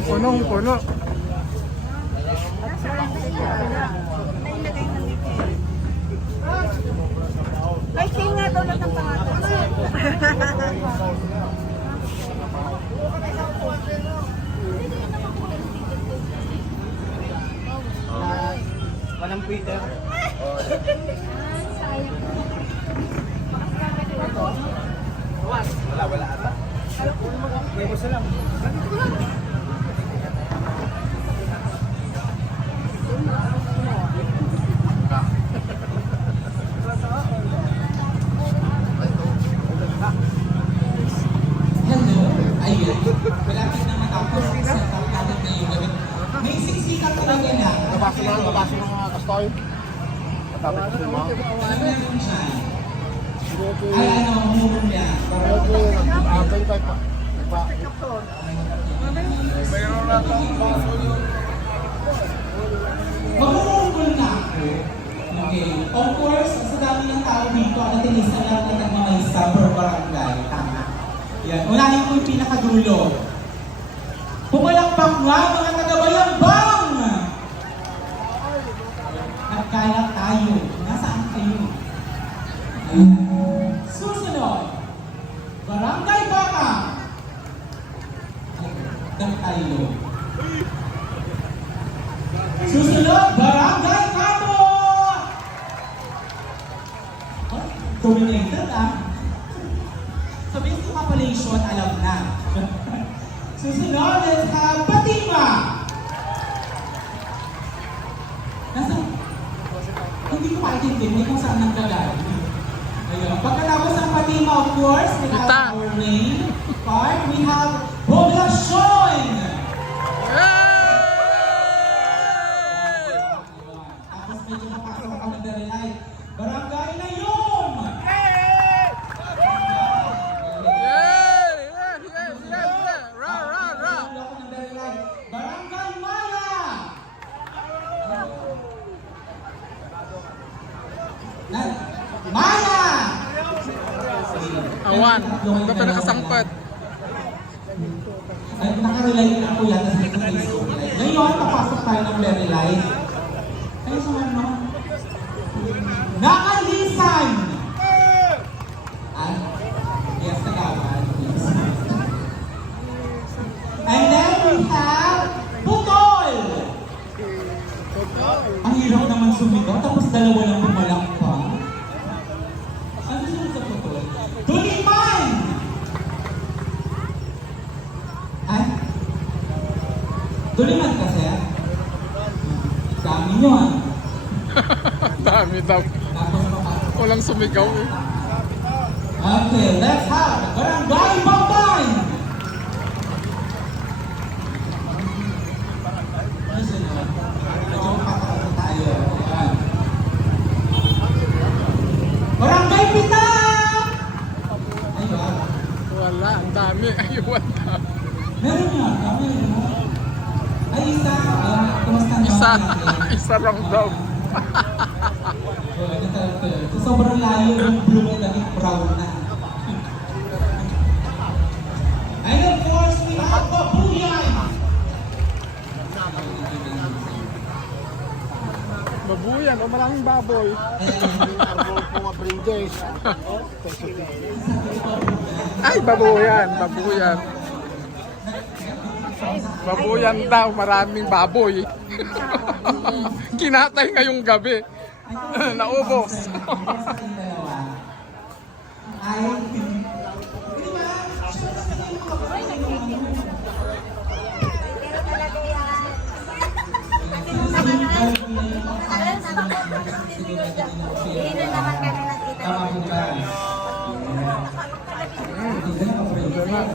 Punong-puno. May king nga daw lang ng pangalan. Walang Peter. Wala ata. May gusto lang. Hello, ayun. Malapit na matapos sa setup natin ngayong gabi. May siksikan talaga na. Nabasa ng mga kastoy. Matapos ko mo. Ano meron siya? Ay, ano, murong niya. Abay tayo pa. Mayroon na ito. Magmumungkol na ako. Okay. Of course, sa dami ng tao dito, ang natinisan lang na nagmamayista per barangay. Tama. Yan. Unahin ko yung pinakadulo. Pumalakpak nga mga taga-Bayambang! Nagkaya tayo. Nasaan kayo? Susunod. Barangay Baka. Tayo. Susunod, Barangay Kato! Dominated ah. Sabihin ko population, alam na. Susunod, let's have Fatima! Nasa? Hindi ko maintindihan kung saan nanggagaling. Ayun. Pagkatapos ng Fatima, of course, we have our main part. We have Poblacion! Tapos medyo makasama ako ng Darilay. Barangay na yun! Barangay Maya! Maya! Awan. Ang ganda nakasangkot. Ay, nakarelate na po yata sa Facebook Live. Ngayon, papasok tayo ng very live. Ay, sa ano? Nakalisan! Ay, yes, nagawan. And then we have Putol! Ang hirap naman sumigaw, tapos dalawa lang pumalak pa. Ano siya sa Putol? Tuliman! Ay? Tuliman kasi? Dami nyo ah. Dami daw. Tapos makasok. Walang sumigaw eh. Okay, let's have Barangay Bambay! Medyo makakasok tayo. Ayan. Barangay Pita! Ayun. Wala. Ang dami. Ayun. Meron yun. Meron. Ay, isa. Kumusta na? Isa. Isa lang daw. So, sobrang layo yung blue at naging brown na. And of course, we have Babuyan! Babuyan. O maraming baboy. Mga bridges. Ay, babuyan. Babuyan. Babuyan daw. Maraming baboy. Kinatay ngayong gabi. Naubos. Ay, Hindi na naman kami nakita.